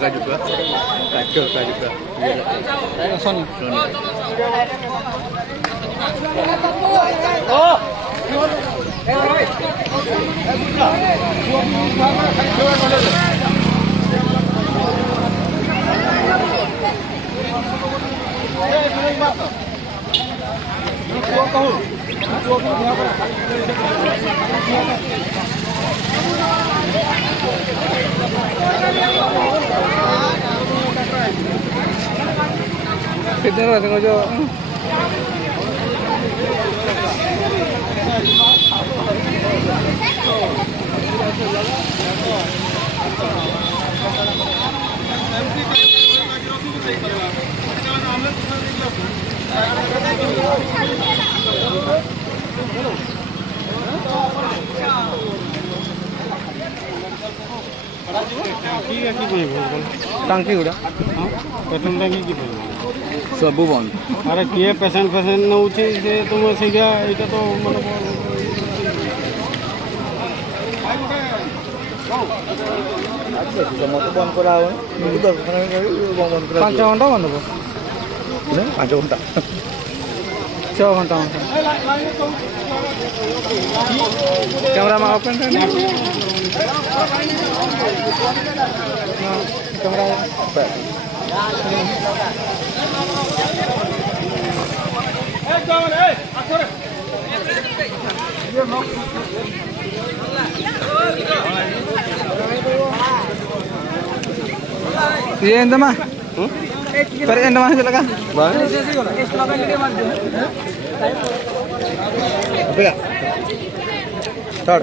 kakak juga. Kakak juga. Sony. Oh. कितने का देखो जो टांकी गुड़ा पेट्रोल टांकी की सबू बंद अरे किए पेसेंट फेसेंट नौचे से तुम सीधा এটা তো মানে আচ্ছা মতো বন্ধ করা হবে বন্ধ করা 5 घंटा बंद हो 5 ঘন্টা 6 घंटा कैमरा में ओपन करना कैमरा ये इंदमा पर इंदमा से लगा Pega. Tar.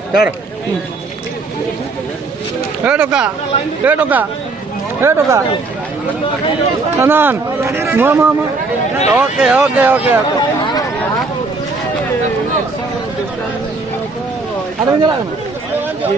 टोका नंदन मामा ओके ada yang jalan